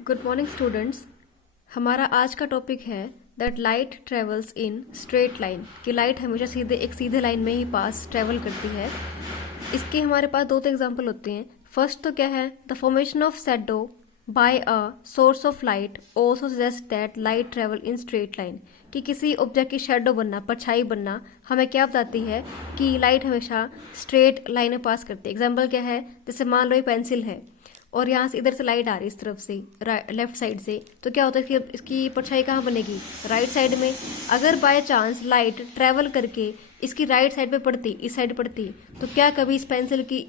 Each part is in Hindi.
Good morning students. हमारा आज का टॉपिक है that light travels in straight line, कि लाइट हमेशा एक सीधे लाइन में ही पास ट्रेवल करती है। इसके हमारे पास दो एग्जांपल होते हैं। फर्स्ट तो क्या है, the formation of shadow by a source of light also suggest that light travel in straight line, कि किसी ऑब्जेक्ट की शेडो बनना, परछाई बनना हमें क्या बताती है कि लाइट हमेशा स्ट्रेट लाइन में पास करती है। एग्जाम्पल क्या है, जैसे मान लो ये पेंसिल है और यहाँ से इधर से लाइट आ रही है इस तरफ से, लेफ्ट साइड से, तो क्या होता है कि इसकी परछाई कहाँ बनेगी, राइट साइड में। अगर बाय चांस लाइट ट्रेवल करके इसकी राइट साइड पे पड़ती, इस साइड पड़ती, तो क्या कभी इस पेंसिल की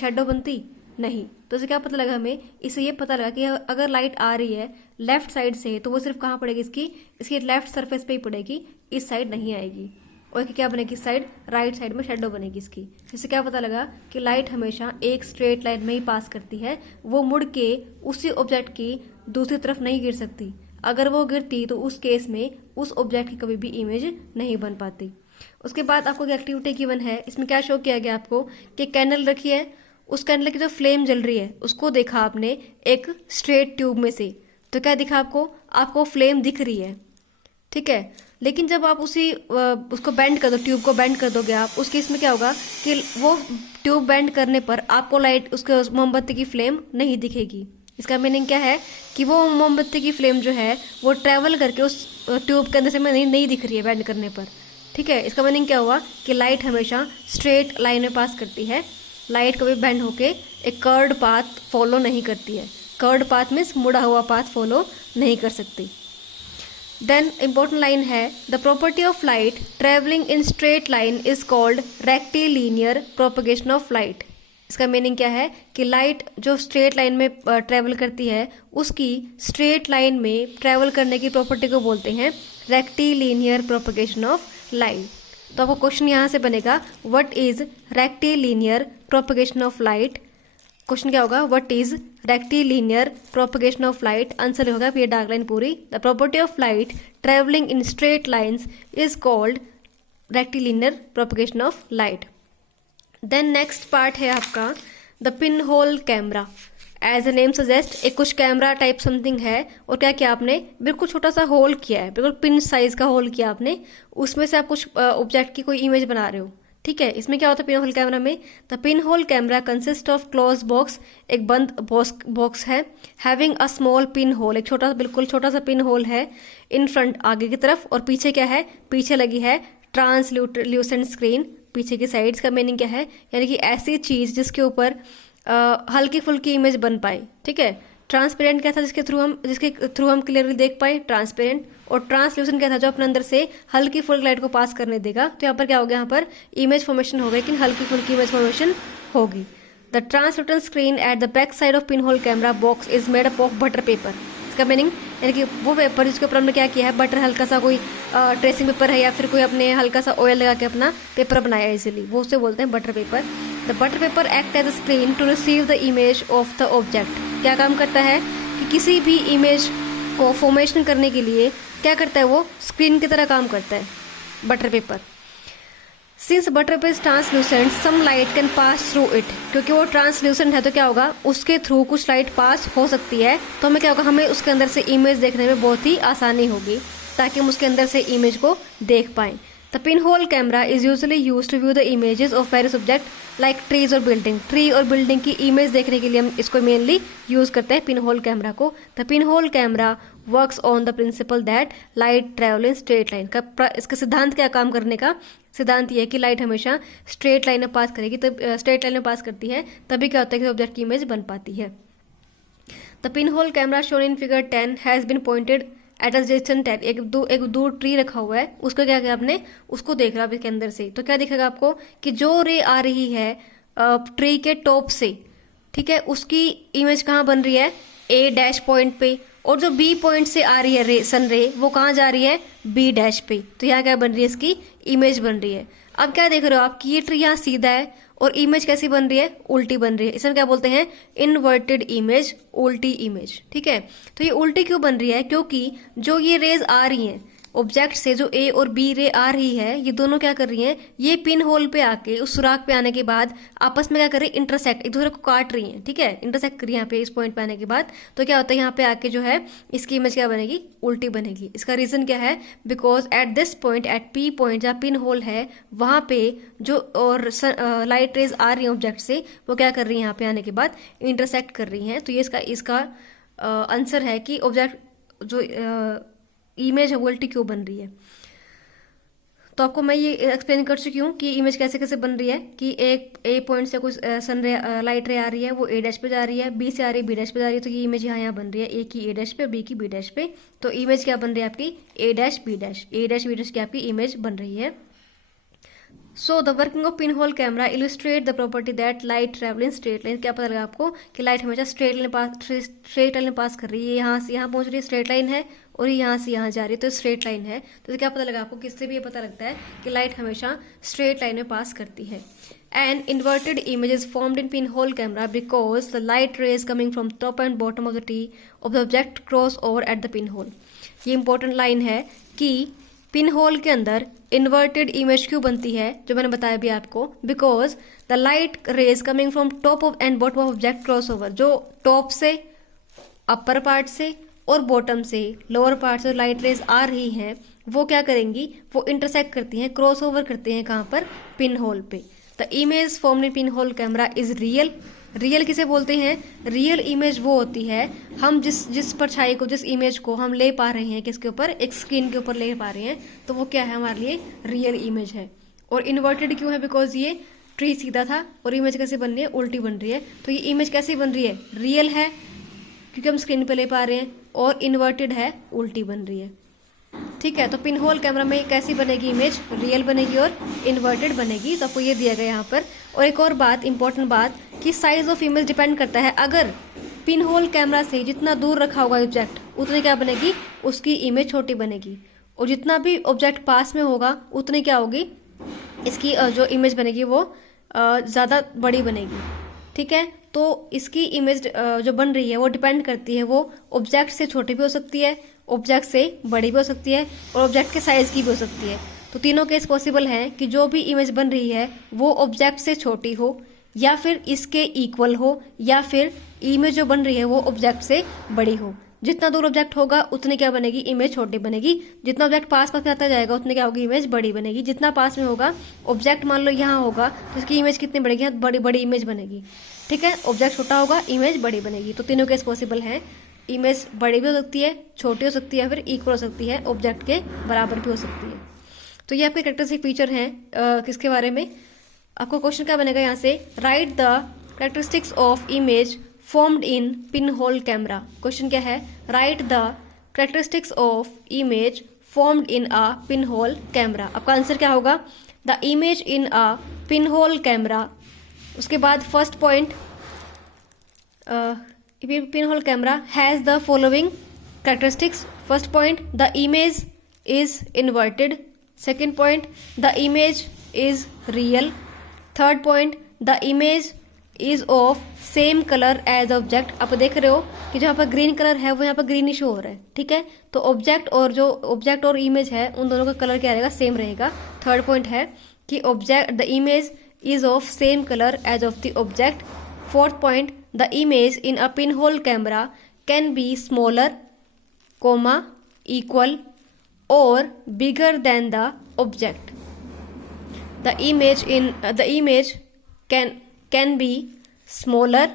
शेडो बनती? नहीं। तो इसे क्या पता लगा हमें, इससे ये पता लगा कि अगर लाइट आ रही है लेफ्ट साइड से तो वो सिर्फ कहाँ पड़ेगी, इसकी लेफ्ट सरफेस पे ही पड़ेगी, इस साइड नहीं आएगी। और क्या बनेगी, इस साइड राइट साइड में शेडो बनेगी इसकी। इससे क्या पता लगा कि लाइट हमेशा एक स्ट्रेट लाइन में ही पास करती है, वो मुड़ के उसी ऑब्जेक्ट की दूसरी तरफ नहीं गिर सकती। अगर वो गिरती तो उस केस में उस ऑब्जेक्ट की कभी भी इमेज नहीं बन पाती। उसके बाद आपको एक एक्टिविटी गिवन है, इसमें क्या शो किया गया आपको कि कैंडल रखी है, उस कैंडल की जो फ्लेम जल रही है उसको देखा आपने एक स्ट्रेट ट्यूब में से, तो क्या दिखा आपको फ्लेम दिख रही है, ठीक है। लेकिन जब आप उसको बेंड कर दो, ट्यूब को बेंड कर दोगे आप, उस केस में क्या होगा कि वो ट्यूब बेंड करने पर आपको लाइट, उसके मोमबत्ती की फ्लेम नहीं दिखेगी। इसका मीनिंग क्या है कि वो मोमबत्ती की फ्लेम जो है वो ट्रेवल करके उस ट्यूब के अंदर से नहीं दिख रही है बेंड करने पर, ठीक है। इसका मीनिंग क्या हुआ कि लाइट हमेशा स्ट्रेट लाइन में पास करती है। लाइट कभी बेंड होके एक कर्ड पाथ फॉलो नहीं करती है। कर्ड पाथ मीन्स मुड़ा हुआ पाथ फॉलो नहीं कर सकती। देन इंपॉर्टेंट लाइन है, the property of light travelling in straight line is called rectilinear propagation of light. इसका मीनिंग क्या है कि लाइट जो स्ट्रेट लाइन में ट्रेवल करती है, उसकी स्ट्रेट लाइन में ट्रेवल करने की प्रॉपर्टी को बोलते हैं रेक्टिलिनियर प्रोपगेशन ऑफ लाइट। तो आपको क्वेश्चन यहाँ से बनेगा, what is rectilinear propagation of light. Question क्या होगा, what is rectilinear propagation of light. Answer होगा ये डार्क लाइन पूरी, the property of light travelling in straight lines is called rectilinear propagation of light. Then next part है आपका the pin hole camera. As a name suggest, एक कुछ कैमरा टाइप समथिंग है और क्या किया आपने, बिल्कुल छोटा सा होल किया है, बिल्कुल पिन साइज का होल किया आपने, उसमें से आप कुछ ऑब्जेक्ट की कोई इमेज बना रहे हो, ठीक है। इसमें क्या होता है पिन होल कैमरा में, the pin hole camera consist of close box, एक बंद बॉक्स है, having a small pin hole, एक बिल्कुल छोटा सा पिन होल है, इन फ्रंट आगे की तरफ, और पीछे क्या है, पीछे लगी है ट्रांसल्यूसेंट स्क्रीन, पीछे की साइड्स। का मीनिंग क्या है, यानी कि ऐसी चीज जिसके ऊपर हल्की फुल्की इमेज बन पाए, ठीक है। ट्रांसपेरेंट क्या था, जिसके थ्रू हम क्लियरली देख पाए, ट्रांसपेरेंट। और ट्रांसल्यूसेंट क्या था, जो अपने अंदर से हल्की फुल्की लाइट को पास करने देगा। तो यहाँ पर क्या हो गया, यहाँ पर इमेज फॉर्मेशन हो गई, लेकिन हल्की फुल्की इमेज फॉर्मेशन होगी। The translucent screen at the back side of pin hole camera box is made up of butter paper. इसका मीनिंग यानी कि वो पेपर जिसके ऊपर हमने क्या किया है, बटर, हल्का सा कोई ट्रेसिंग पेपर है या फिर कोई अपने हल्का सा ऑयल लगा के अपना पेपर बनाया इजीली, वो उसे बोलते हैं butter paper. The butter paper act as a screen to receive the image of the object. क्या काम करता है कि किसी भी इमेज को फॉर्मेशन करने के लिए क्या करता है, वो स्क्रीन की तरह काम करता है butter paper. Since butter paper is translucent some light can pass through it, क्योंकि वो ट्रांसल्यूसेंट है तो क्या होगा, उसके थ्रू कुछ लाइट पास हो सकती है। तो हमें क्या होगा, हमें उसके अंदर से इमेज देखने में बहुत ही आसानी होगी, ताकि हम उसके अंदर से इमेज को देख पाएं। The pin hole camera is usually used to view the images of various object like trees और बिल्डिंग। ट्री और बिल्डिंग की इमेज देखने के लिए हम इसको मेनली यूज करते हैं, पिन होल कैमरा को। The pin hole camera works on the principle that light travel in straight line. इसका सिद्धांत क्या काम करने का, सिद्धांत ये है कि लाइट हमेशा स्ट्रेट लाइन में पास करेगी, तब स्ट्रेट लाइन में पास करती है, तभी क्या होता है कि ऑब्जेक्ट की इमेज बन पाती है। The pin hole camera shown in figure 10 has been pointed at a distance 10। एक दूर ट्री रखा हुआ है, उसको क्या किया आपने, उसको देख रहा है इसके अंदर से, तो क्या दिखेगा आपको कि जो रे आ रही है ट्री के टॉप से, ठीक है, उसकी इमेज कहाँ बन रही है, ए डैश पॉइंट पे, और जो बी पॉइंट से आ रही है रे, सन रे, वो कहाँ जा रही है, बी डैश पे। तो यहाँ क्या बन रही है, इसकी इमेज बन रही है। अब क्या देख रहे हो आप कि ये ट्री यहाँ सीधा है और इमेज कैसी बन रही है, उल्टी बन रही है। इसमें क्या बोलते हैं, इनवर्टेड इमेज, उल्टी इमेज, ठीक है। तो ये उल्टी क्यों बन रही है, क्योंकि जो ये रेज आ रही हैं ऑब्जेक्ट से जो ए और बी रे आ रही है, ये दोनों क्या कर रही हैं, ये पिन होल पे आके उस सुराख पे आने के बाद आपस में क्या कर रही है, इंटरसेक्ट, एक दूसरे को काट रही हैं, ठीक है, इंटरसेक्ट करी यहाँ पे इस पॉइंट पे आने के बाद। तो क्या होता है, यहाँ पे आके जो है इसकी इमेज क्या बनेगी, उल्टी बनेगी। इसका रीजन क्या है, because at this point, at P point जहाँ पिन होल है, वहां पे जो और लाइट रेज आ रही है ऑब्जेक्ट से, वो क्या कर रही है, यहाँ पे आने के बाद इंटरसेक्ट कर रही हैं। तो ये इसका आंसर है कि ऑब्जेक्ट जो इमेज है वो उल्टी क्यों बन रही है। तो आपको मैं ये एक्सप्लेन कर चुकी हूँ कि इमेज कैसे कैसे बन रही है, कि एक ए पॉइंट से कुछ सन रे लाइट रे आ रही है, वो ए डैश पे जा रही है, बी से आ रही है, बी डैश पे जा रही है, तो ये इमेज यहाँ बन रही है, ए की ए डैश पे, बी की बी डैश पे। तो इमेज क्या बन रही है आपकी, ए डैश बी डैश, ए डैश बी डैश की आपकी इमेज बन रही है। So the working of pin hole camera illustrate the property that light travel in straight line. क्या पता लगा आपको कि लाइट हमेशा स्ट्रेट लाइन में पास कर रही है, यहाँ से यहाँ पहुंच रही है, स्ट्रेट लाइन है, और यहाँ से यहाँ जा रही है, तो स्ट्रेट लाइन है। तो क्या पता लगा आपको, किससे भी ये पता लगता है कि लाइट हमेशा स्ट्रेट लाइन में पास करती है। And inverted image is formed in pin hole camera because the light rays coming from top and bottom of the T of the object cross over at the pin whole. ये इंपॉर्टेंट लाइन है कि पिन होल के अंदर इन्वर्टेड इमेज क्यों बनती है, जो मैंने बताया भी आपको, because the light rays coming from top of and bottom of object cross over, जो टॉप से, अपर पार्ट से और बॉटम से, लोअर पार्ट से लाइट रेज आ रही हैं, वो क्या करेंगी, वो इंटरसेक्ट करती हैं, क्रॉस ओवर करती हैं, कहाँ पर, पिन होल पे। The image formed in pin hole camera is real. Real किसे बोलते हैं, रियल इमेज वो होती है, हम जिस परछाई को, जिस इमेज को हम ले पा रहे हैं किसके ऊपर, एक स्क्रीन के ऊपर ले पा रहे हैं, तो वो क्या है, हमारे लिए रियल इमेज है। और इन्वर्टेड क्यों है, बिकॉज ये ट्री सीधा था और इमेज कैसे बन रही है, उल्टी बन रही है। तो ये इमेज कैसे बन रही है, रियल है क्योंकि हम स्क्रीन पे ले पा रहे हैं, और इन्वर्टेड है, उल्टी बन रही है, ठीक है। तो पिन होल कैमरा में कैसी बनेगी इमेज, रियल बनेगी और इन्वर्टेड बनेगी। तो आपको ये दिया गया यहाँ पर। और एक और बात, इंपॉर्टेंट बात, कि साइज ऑफ इमेज डिपेंड करता है, अगर पिन होल कैमरा से जितना दूर रखा होगा ऑब्जेक्ट, उतनी क्या बनेगी, उसकी इमेज छोटी बनेगी, और जितना भी ऑब्जेक्ट पास में होगा उतनी क्या होगी, इसकी जो इमेज बनेगी वो ज़्यादा बड़ी बनेगी, ठीक है। तो इसकी इमेज जो बन रही है वो डिपेंड करती है, वो ऑब्जेक्ट से छोटी भी हो सकती है, ऑब्जेक्ट से बड़ी भी हो सकती है, और ऑब्जेक्ट के साइज की भी हो सकती है। तो तीनों केस पॉसिबल हैं कि जो भी इमेज बन रही है वो ऑब्जेक्ट से छोटी हो, या फिर इसके इक्वल हो, या फिर इमेज जो बन रही है वो ऑब्जेक्ट से बड़ी हो। जितना दूर ऑब्जेक्ट होगा उतनी क्या बनेगी, इमेज छोटी बनेगी। जितना ऑब्जेक्ट पास पास में आता जाएगा उतनी क्या होगी, इमेज बड़ी बनेगी। जितना पास में होगा ऑब्जेक्ट, मान लो यहाँ होगा, तो इसकी इमेज कितनी बढ़ेगी, बड़ी बड़ी इमेज बनेगी, ठीक है। ऑब्जेक्ट छोटा होगा, इमेज बड़ी बनेगी। तो तीनों केस पॉसिबल हैं, इमेज बड़ी भी हो सकती है, छोटी हो सकती है, फिर इक्वल हो सकती है, ऑब्जेक्ट के बराबर भी हो सकती है। तो ये आपके कैरेक्टरिस्टिक फीचर हैं किसके बारे में। आपको क्वेश्चन क्या बनेगा यहाँ से, right the characteristics of image formed in pin hole camera. Question क्या है, right the characteristics of image formed in a pin hole camera. आपका आंसर क्या होगा, the image in a pin hole camera. उसके बाद first point, pin hole camera has the following characteristics. First point, the image is inverted. Second point, the image is real. Third point, the image is of same colour as object. आप देख रहे हो कि जहाँ पर ग्रीन कलर है वो यहाँ पर ग्रीनिश हो रहा है, ठीक है। तो ऑब्जेक्ट और इमेज है, उन दोनों का कलर क्या रहेगा, सेम रहेगा। थर्ड पॉइंट है कि the image is of same color as of the object. Fourth point, the image in a pinhole camera can be smaller, equal or bigger than the object. The image can be smaller,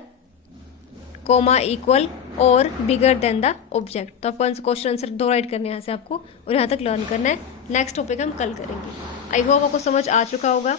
equal और बिगर देन द ऑब्जेक्ट। तो आपको क्वेश्चन आंसर दो राइट करने यहाँ से आपको, और यहाँ तक लर्न करना है। नेक्स्ट टॉपिक हम कल करेंगे। आई होप आपको समझ आ चुका होगा।